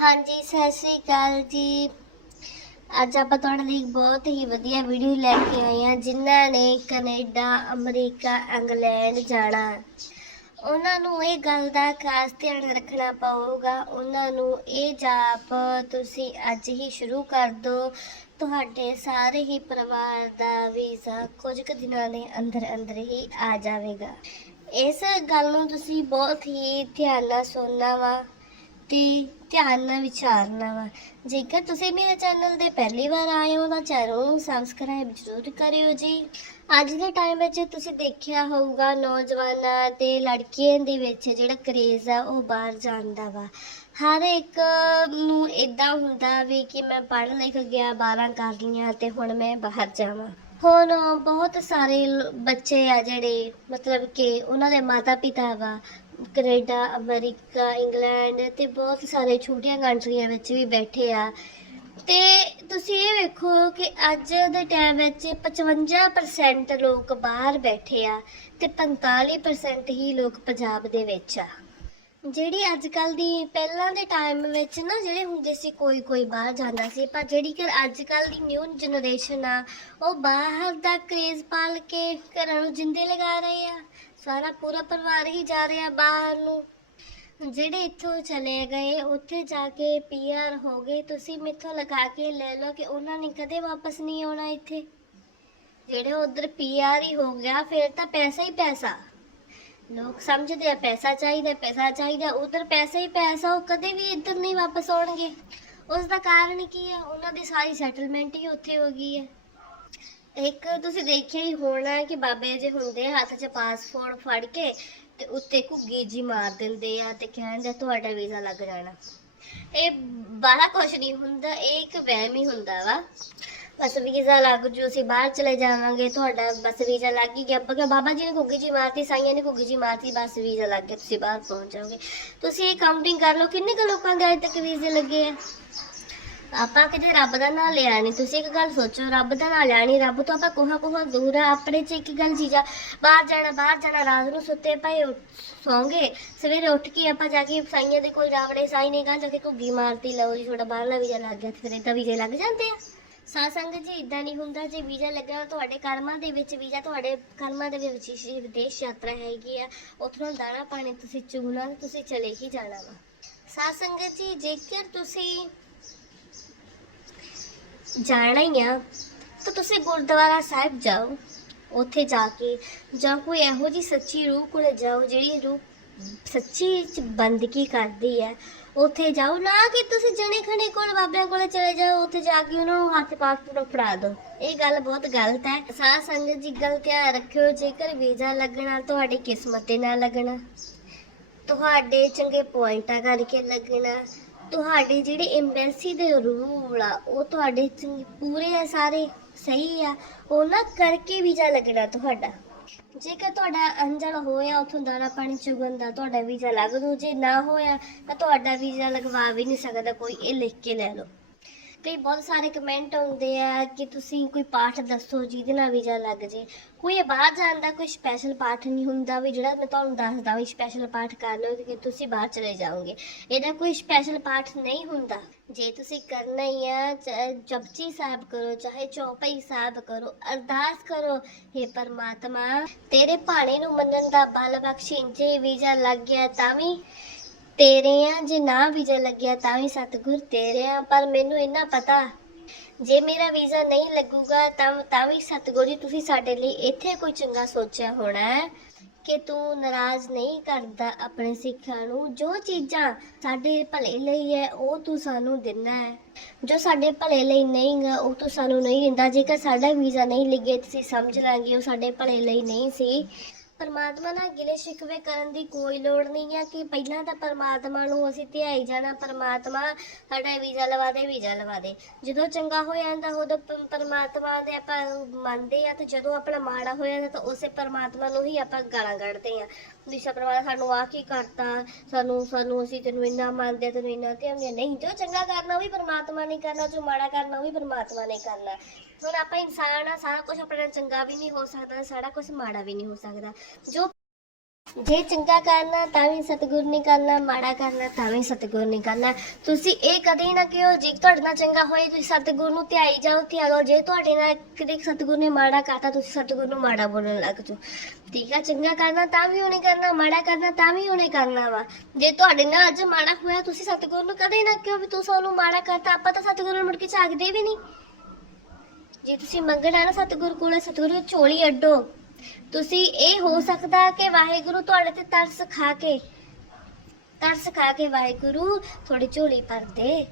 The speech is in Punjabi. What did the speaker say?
ਹਾਂਜੀ, ਸਤਿ ਸ੍ਰੀ ਅਕਾਲ ਜੀ। ਅੱਜ ਆਪਾਂ ਤੁਹਾਡੇ ਲਈ ਇੱਕ ਬਹੁਤ ਹੀ ਵਧੀਆ ਵੀਡੀਓ ਲੈ ਕੇ ਆਏ ਹਾਂ, ਜਿਨ੍ਹਾਂ ਨੇ ਕੈਨੇਡਾ, ਅਮਰੀਕਾ, ਇੰਗਲੈਂਡ ਜਾਣਾ। ਉਹਨਾਂ ਨੂੰ ਇਹ ਗੱਲ ਦਾ ਖਾਸ ਧਿਆਨ ਰੱਖਣਾ ਪਊਗਾ। ਉਹਨਾਂ ਨੂੰ ਇਹ ਜਾਪ ਤੁਸੀਂ ਅੱਜ ਹੀ ਸ਼ੁਰੂ ਕਰ ਦਿਓ ਤੁਹਾਡੇ ਸਾਰੇ ਹੀ ਪਰਿਵਾਰ ਦਾ ਵੀਜ਼ਾ ਕੁਝ ਕੁ ਦਿਨਾਂ ਦੇ ਅੰਦਰ ਅੰਦਰ ਹੀ ਆ ਜਾਵੇਗਾ। ਇਸ ਗੱਲ ਨੂੰ ਤੁਸੀਂ ਬਹੁਤ ਹੀ ਧਿਆਨ ਨਾਲ ਸੁਣਨਾ ਵਾ ਤੇ ਧਿਆਨ ਨਾਲ ਵਿਚਾਰਨਾ ਵਾ। ਜੇਕਰ ਤੁਸੀਂ ਮੇਰੇ ਚੈਨਲ ਤੇ ਪਹਿਲੀ ਵਾਰ ਆਏ ਹੋ ਤਾਂ ਚੈਨਲ ਨੂੰ ਸਬਸਕ੍ਰਾਈਬ ਜ਼ਰੂਰ ਕਰਿਓ ਜੀ। ਅੱਜ ਦੇ ਟਾਈਮ ਵਿੱਚ ਤੁਸੀਂ ਦੇਖਿਆ ਹੋਊਗਾ ਨੌਜਵਾਨਾਂ ਤੇ ਲੜਕੀਆਂ ਦੇ ਵਿੱਚ ਜਿਹੜਾ ਕਰੇਜ਼ ਆ ਉਹ ਬਾਹਰ ਜਾਣ ਦਾ ਵਾ। ਹਰ ਇੱਕ ਨੂੰ ਇਦਾਂ ਹੁੰਦਾ ਵੀ ਕਿ ਮੈਂ ਪੜ੍ਹ ਲਿਖ ਗਿਆ 12 ਕਰ ਲਈਆਂ ਤੇ ਹੁਣ ਮੈਂ ਬਾਹਰ ਜਾਵਾਂ। ਹੁਣ ਬਹੁਤ ਸਾਰੇ ਬੱਚੇ ਆ ਜਿਹੜੇ ਮਤਲਬ ਕਿ ਉਹਨਾਂ ਦੇ ਮਾਤਾ ਪਿਤਾ ਵਾ ਕੈਨੇਡਾ, ਅਮਰੀਕਾ, ਇੰਗਲੈਂਡ ਤੇ ਬਹੁਤ ਸਾਰੇ ਛੋਟੀਆਂ ਕੰਟਰੀਆਂ ਵਿੱਚ ਵੀ ਬੈਠੇ ਆ। ਤੇ ਤੁਸੀਂ ਇਹ ਵੇਖੋ ਕਿ ਅੱਜ ਦੇ ਟਾਈਮ ਵਿੱਚ 55% ਲੋਕ ਬਾਹਰ ਬੈਠੇ ਆ ਤੇ 45% ਹੀ ਲੋਕ ਪੰਜਾਬ ਦੇ ਵਿੱਚ ਆ। ਜਿਹੜੀ ਅੱਜ ਕੱਲ ਦੀ ਪਹਿਲਾਂ ਦੇ ਟਾਈਮ ਵਿੱਚ ਨਾ ਜਿਹੜੇ ਹੁੰਦੇ ਸੀ ਕੋਈ ਕੋਈ ਬਾਹਰ ਜਾਂਦਾ ਸੀ, ਪਰ ਜਿਹੜੀ ਕਿ ਅੱਜ ਕੱਲ ਦੀ ਨਿਊ ਜਨਰੇਸ਼ਨ ਆ, ਉਹ ਬਾਹਰ ਦਾ ਕਰੇਜ਼ ਪਾਲ ਕੇ ਘਰਾਂ ਨੂੰ ਜਿੰਦੇ ਲਗਾ ਰਹੇ ਆ। ਸਾਰਾ ਪੂਰਾ ਪਰਿਵਾਰ ਹੀ ਜਾ ਰਿਹਾ ਬਾਹਰ ਨੂੰ। ਜਿਹੜੇ ਇੱਥੋਂ ਚਲੇ ਗਏ, ਉੱਥੇ ਜਾ ਕੇ ਪੀਆਰ ਹੋ ਗਏ, ਤੁਸੀਂ ਮੈਥੋਂ ਲਗਾ ਕੇ ਲੈ ਲਓ ਕਿ ਉਹਨਾਂ ਨੇ ਕਦੇ ਵਾਪਸ ਨਹੀਂ ਆਉਣਾ ਇੱਥੇ। ਜਿਹੜੇ ਉਧਰ ਪੀਆਰ ਹੀ ਹੋ ਗਿਆ, ਫਿਰ ਤਾਂ ਪੈਸਾ ਹੀ ਪੈਸਾ। ਲੋਕ ਸਮਝਦੇ ਆ ਪੈਸਾ ਚਾਹੀਦਾ ਪੈਸਾ ਚਾਹੀਦਾ ਉਧਰ ਪੈਸਾ ਹੀ ਪੈਸਾ ਉਹ ਕਦੇ ਵੀ ਇੱਧਰ ਨਹੀਂ ਵਾਪਸ ਆਉਣਗੇ। ਉਸ ਦਾ ਕਾਰਨ ਕੀ ਹੈ ਉਹਨਾਂ ਦੀ ਸਾਰੀ ਸੈਟਲਮੈਂਟ ਹੀ ਉੱਥੇ ਹੋ ਗਈ ਹੈ ਇੱਕ ਤੁਸੀਂ ਦੇਖਿਆ ਹੀ ਹੋਣਾ ਕਿ ਬਾਬੇ ਜੇ ਹੁੰਦੇ ਆ, ਹੱਥ 'ਚ ਪਾਸਪੋਰਟ ਫੜ ਕੇ ਤੇ ਉੱਤੇ ਘੁੱਗੀ ਜੀ ਮਾਰ ਦਿੰਦੇ ਆ ਤੇ ਕਹਿੰਦੇ ਤੁਹਾਡਾ ਵੀਜ਼ਾ ਲੱਗ ਜਾਣਾ। ਇਹ ਬਾਹਲਾ ਕੁਛ ਨਹੀਂ ਹੁੰਦਾ ਇਹ ਇੱਕ ਵਹਿਮ ਹੀ ਹੁੰਦਾ ਵਾ। ਬਸ ਵੀਜ਼ਾ ਲੱਗ ਜੂ ਅਸੀਂ ਬਾਹਰ ਚਲੇ ਜਾਵਾਂਗੇ ਤੁਹਾਡਾ ਬਸ ਵੀਜ਼ਾ ਲੱਗ ਹੀ ਗਿਆ ਬਗਾ ਬਾਬਾ ਜੀ ਨੇ ਘੁੱਗੀ ਜੀ ਮਾਰਤੀ ਸਾਈਆਂ ਨੇ ਘੁੱਗੀ ਜੀ ਮਾਰਤੀ ਬਸ ਵੀਜ਼ਾ ਲੱਗ ਗਿਆ ਤੁਸੀਂ ਬਾਹਰ ਪਹੁੰਚ ਜਾਓਗੇ ਤੁਸੀਂ ਇਹ ਕਾਊਂਟਿੰਗ ਕਰ ਲਓ ਕਿੰਨੇ ਕੁ ਲੋਕਾਂ ਦੇ ਅਜੇ ਤੱਕ ਵੀਜ਼ੇ ਲੱਗੇ ਆ ਆਪਾਂ ਕਿਤੇ ਰੱਬ ਦਾ ਨਾਂ ਲਿਆ ਨਹੀਂ ਤੁਸੀਂ ਇੱਕ ਗੱਲ ਸੋਚੋ ਰੱਬ ਦਾ ਨਾਂ ਲਿਆ ਨਹੀਂ ਰੱਬ ਤੋਂ ਆਪਾਂ ਕੋਹਾ ਕੋਹਾ ਦੂਰ ਆ ਆਪਣੇ ਚ ਇੱਕ ਗੱਲ ਚੀਜ਼ਾ ਬਾਹਰ ਜਾਣਾ ਬਾਹਰ ਜਾਣਾ ਰਾਤ ਨੂੰ ਸੁੱਤੇ ਪਏ ਉੱਠ- ਸੌਂਗੇ ਸਵੇਰੇ ਉੱਠ ਕੇ ਆਪਾਂ ਜਾ ਕੇ ਸਾਈਆਂ ਦੇ ਕੋਲ ਜਾਵੜੇ ਸਾਈ ਨੇ ਕਹਾਂ ਜਾ ਕੇ ਘੁੱਗੀ ਮਾਰਤੀ ਲਓ ਜੀ ਤੁਹਾਡਾ ਬਾਹਰਲਾ ਵੀਜ਼ਾ ਲੱਗ ਗਿਆ ਤੇ ਫਿਰ ਏਦਾਂ ਵੀਜ਼ੇ ਲੱਗ ਜਾਂਦੇ ਆ ਸਾਧ ਸੰਗਤ ਜੀ ਇਦਾਂ ਨਹੀਂ ਹੁੰਦਾ, ਜੇ ਵੀਜ਼ਾ ਲੱਗਣਾ ਤੁਹਾਡੇ ਕਰਮਾਂ ਦੇ ਵਿੱਚ ਵੀਜ਼ਾ, ਤੁਹਾਡੇ ਕਰਮਾਂ ਦੇ ਵਿੱਚ ਹੀ ਵਿਦੇਸ਼ ਯਾਤਰਾ ਹੈਗੀ ਆ, ਉੱਥੋਂ ਦਾਣਾ ਪਾਣੀ ਤੁਸੀਂ ਚੁਗਣਾ ਤੁਸੀਂ ਚਲੇ ਹੀ ਜਾਣਾ ਵਾ। ਸਾਧ ਸੰਗਤ ਜੀ, ਜੇਕਰ ਤੁਸੀਂ ਜਾਣਾ ਹੀ ਆ, ਤਾਂ ਤੁਸੀਂ ਗੁਰਦੁਆਰਾ ਸਾਹਿਬ ਜਾਓ, ਉੱਥੇ ਜਾ ਕੇ, ਜਾਂ ਕੋਈ ਇਹੋ ਜੀ ਸੱਚੀ ਰੂਹ ਕੋਲ ਜਾਓ, ਜਿਹੜੀ ਰੂਹ ਸੱਚੀ ਚ ਬੰਦਗੀ ਕਰਦੀ ਹੈ ਉੱਥੇ ਜਾਓ। ਨਾ ਕਿ ਤੁਸੀਂ ਜਣੇ ਖਣੇ ਕੋਲ, ਬਾਬਿਆਂ ਕੋਲ ਚਲੇ ਜਾਓ। ਉੱਥੇ ਜਾ ਕੇ ਉਹਨਾਂ ਨੂੰ ਹੱਥ ਪਾਸਪੋਰਟ ਫੜਾ ਦਿਓ। ਇਹ ਗੱਲ ਬਹੁਤ ਗਲਤ ਹੈ। ਸਾਧ ਸੰਗਤ ਜੀ ਗੱਲ ਧਿਆਨ ਰੱਖਿਓ, ਜੇਕਰ ਵੀਜ਼ਾ ਲੱਗਣਾ ਤੁਹਾਡੀ ਕਿਸਮਤ ਦੇ ਨਾਲ ਲੱਗਣਾ, ਤੁਹਾਡੇ ਚੰਗੇ ਪੁਆਇੰਟਾਂ ਕਰਕੇ ਲੱਗਣਾ, ਤੁਹਾਡੇ ਜਿਹੜੇ ਐਮਬੈਸੀ ਦੇ ਰੂਲ ਆ, ਉਹ ਤੁਹਾਡੇ ਚੰਗੇ, ਪੂਰੇ ਆ, ਸਾਰੇ ਸਹੀ ਆ ਉਹਨਾਂ ਕਰਕੇ ਵੀਜ਼ਾ ਲੱਗਣਾ ਤੁਹਾਡਾ। ਜੇਕਰ ਤੁਹਾਡਾ ਅੰਜਲ ਹੋਇਆ, ਉਥੋਂ ਦਾਣਾ ਪਾਣੀ ਚੁਗਣ ਦਾ ਤੁਹਾਡਾ ਵੀਜ਼ਾ ਲੱਗ ਜੂ ਜੇ ਨਾ ਹੋਇਆ, ਤਾਂ ਤੁਹਾਡਾ ਵੀਜ਼ਾ ਲਗਵਾ ਵੀ ਨਹੀਂ ਸਕਦਾ, ਕੋਈ ਇਹ ਲਿਖ ਕੇ ਲੈ ਲਓ। ਕਈ ਬਹੁਤ ਸਾਰੇ ਕਮੈਂਟ ਆਉਂਦੇ ਆ ਕਿ ਤੁਸੀਂ ਕੋਈ ਪਾਠ ਦੱਸੋ, ਜਿਹਦੇ ਨਾਲ ਵੀਜ਼ਾ ਲੱਗ ਜੇ। ਕੋਈ ਬਾਹਰ ਜਾਣ ਦਾ ਕੋਈ ਸਪੈਸ਼ਲ ਪਾਠ ਨਹੀਂ ਹੁੰਦਾ ਵੀ ਜਿਹੜਾ ਮੈਂ ਤੁਹਾਨੂੰ ਦੱਸਦਾ ਵੀ ਸਪੈਸ਼ਲ ਪਾਠ ਕਰ ਲਓ ਕਿ ਤੁਸੀਂ ਬਾਹਰ ਚਲੇ ਜਾਓਗੇ। ਇਹਦਾ ਕੋਈ ਸਪੈਸ਼ਲ ਪਾਠ ਨਹੀਂ ਹੁੰਦਾ। ਜੇ ਤੁਸੀਂ ਕਰਨਾ ਹੀ ਆ, ਚਾਹੇ ਜਪਜੀ ਸਾਹਿਬ ਕਰੋ, ਚਾਹੇ ਚੌਪਈ ਸਾਹਿਬ ਕਰੋ, ਅਰਦਾਸ ਕਰੋ हे ਪਰਮਾਤਮਾ, ਤੇਰੇ ਭਾਣੇ ਨੂੰ ਮੰਨਣ ਦਾ ਬਲ ਬਖਸ਼ੀ ਜੇ ਵੀਜ਼ਾ ਲੱਗ ਗਿਆ ਤਾਂ ਵੀ ਤੇਰੇ ਆ, ਜੇ ਨਾ ਵੀਜ਼ਾ ਲੱਗਿਆ ਤਾਂ ਵੀ ਸਤਿਗੁਰ ਤੇਰੇ ਆ, ਪਰ ਮੈਨੂੰ ਇੰਨਾ ਪਤਾ। ਜੇ ਮੇਰਾ ਵੀਜ਼ਾ ਨਹੀਂ ਲੱਗੂਗਾ ਤਾਂ ਤਾਂ ਵੀ ਸਤਿਗੁਰ ਜੀ, ਤੁਸੀਂ ਸਾਡੇ ਲਈ ਇੱਥੇ ਕੋਈ ਚੰਗਾ ਸੋਚਿਆ ਹੋਣਾ ਹੈ ਕਿ ਤੂੰ ਨਾਰਾਜ਼ ਨਹੀਂ ਕਰਦਾ ਆਪਣੇ ਸਿੱਖਾਂ ਨੂੰ। ਜੋ ਚੀਜ਼ਾਂ ਸਾਡੇ ਭਲੇ ਲਈ ਹੈ, ਉਹ ਤੂੰ ਸਾਨੂੰ ਦਿੰਨਾ ਹੈ। ਜੋ ਸਾਡੇ ਭਲੇ ਲਈ ਨਹੀਂ ਗਾ, ਉਹ ਤੂੰ ਸਾਨੂੰ ਨਹੀਂ ਦਿੰਦਾ। ਜੇਕਰ ਸਾਡਾ ਵੀਜ਼ਾ ਨਹੀਂ ਲੱਗੇ ਤੁਸੀਂ ਸਮਝ ਲਾਂਗੇ, ਉਹ ਸਾਡੇ ਭਲੇ ਲਈ ਨਹੀਂ ਸੀ। ਪਰਮਾਤਮਾ ਨਾਲ ਗਿਲੇ ਸ਼ਿਕਵੇ ਕਰਨ ਦੀ ਕੋਈ ਲੋੜ ਨਹੀਂ ਹੈ ਕਿ ਪਹਿਲਾਂ ਤਾਂ ਪਰਮਾਤਮਾ ਨੂੰ ਅਸੀਂ ਧਿਆਈ ਜਾਣਾ ਪਰਮਾਤਮਾ ਸਾਡਾ ਵੀਜ਼ਾ ਲਵਾ ਦੇ ਵੀਜ਼ਾ ਲਵਾ ਦੇ। ਜਦੋਂ ਚੰਗਾ ਹੋ ਜਾਂਦਾ ਉਦੋਂ ਪ- ਪਰਮਾਤਮਾ ਦੇ ਆਪਾਂ ਮੰਨਦੇ ਆ ਤੇ ਜਦੋਂ ਆਪਣਾ ਮਾੜਾ ਹੋ ਜਾਂਦਾ ਤਾਂ ਉਸੇ ਪਰਮਾਤਮਾ ਨੂੰ ਹੀ ਆਪਾਂ ਗਾਲਾਂ ਕੱਢਦੇ ਆ। ਵੀ ਸਾ ਪਰਮਾਤਮਾ ਸਾਨੂੰ ਆ ਕੀ ਕਰਤਾ ਸਾਨੂੰ ਸਾਨੂੰ ਅਸੀਂ ਤੈਨੂੰ ਇੰਨਾ ਮੰਨਦੇ ਆ, ਤੈਨੂੰ ਇੰਨਾ ਧਿਆਉਂਦੇ ਨਹੀਂ ਜੋ ਚੰਗਾ ਕਰਨਾ ਉਹ ਵੀ ਪਰਮਾਤਮਾ ਨੇ ਕਰਨਾ ਜੋ ਮਾੜਾ ਕਰਨਾ ਉਹ ਵੀ ਪਰਮਾਤਮਾ ਨੇ ਕਰਨਾ। ਹੁਣ ਆਪਾਂ ਇਨਸਾਨ ਆ, ਸਾਰਾ ਕੁਝ ਆਪਣੇ ਨਾਲ ਚੰਗਾ ਵੀ ਨਹੀਂ ਹੋ ਸਕਦਾ, ਸਾਰਾ ਕੁਝ ਮਾੜਾ ਵੀ ਨਹੀਂ ਹੋ ਸਕਦਾ। ਜੋ ਜੇ ਚੰਗਾ ਕਰਨਾ, ਤਾਂ ਵੀ ਸਤਿਗੁਰ ਨਹੀਂ ਕਰਨਾ, ਮਾੜਾ ਕਰਨਾ, ਤਾਂ ਵੀ ਸਤਿਗੁਰ ਨਹੀਂ ਕਰਨਾ। ਤੁਸੀਂ ਇਹ ਕਦੇ ਨਾ ਕਿਹੋ ਜੇ, ਤੁਹਾਡੇ ਨਾਲ ਚੰਗਾ ਹੋਏ, ਤੁਸੀਂ ਸਤਿਗੁਰ ਨੂੰ ਧਿਆਈ ਜਾਓ ਧਿਆ ਜੇ ਤੁਹਾਡੇ ਨਾਲ ਕਦੇ ਸਤਿਗੁਰ ਨੇ ਮਾੜਾ ਕਰਤਾ, ਤੁਸੀਂ ਸਤਿਗੁਰ ਨੂੰ ਮਾੜਾ ਬੋਲਣ ਲੱਗ ਜਾਓ। ਠੀਕ ਆ, ਚੰਗਾ ਕਰਨਾ, ਤਾਂ ਵੀ ਉਹਨੇ ਕਰਨਾ, ਮਾੜਾ ਕਰਨਾ, ਤਾਂ ਵੀ ਉਹਨੇ ਕਰਨਾ ਵਾ। ਜੇ ਤੁਹਾਡੇ ਨਾਲ ਅੱਜ ਮਾੜਾ ਹੋਇਆ, ਤੁਸੀਂ ਸਤਿਗੁਰ ਨੂੰ ਕਦੇ ਨਾ ਕਿਹੋ ਵੀ ਤੂੰ ਸਾਨੂੰ ਮਾੜਾ ਕਰਤਾ, ਆਪਾਂ ਤਾਂ ਸਤਿਗੁਰ ਨੂੰ ਮੁੜ ਕੇ ਝਾਕਦੇ ਵੀ ਨਹੀਂ। ਜੇ ਤੁਸੀਂ ਮੰਗਣਾ ਨਾ ਸਤਿਗੁਰੂ ਕੋਲ, ਸਤਿਗੁਰੂ ਝੋਲੀ ਅੱਡੋ। ਤੁਸੀਂ ਇਹ ਹੋ ਸਕਦਾ ਕਿ ਵਾਹਿਗੁਰੂ ਤੁਹਾਡੇ ਤੇ ਤਰਸ ਖਾ ਕੇ, ਤਰਸ ਖਾ ਕੇ ਵਾਹਿਗੁਰੂ ਤੁਹਾਡੀ ਝੋਲੀ ਭਰ ਦੇ।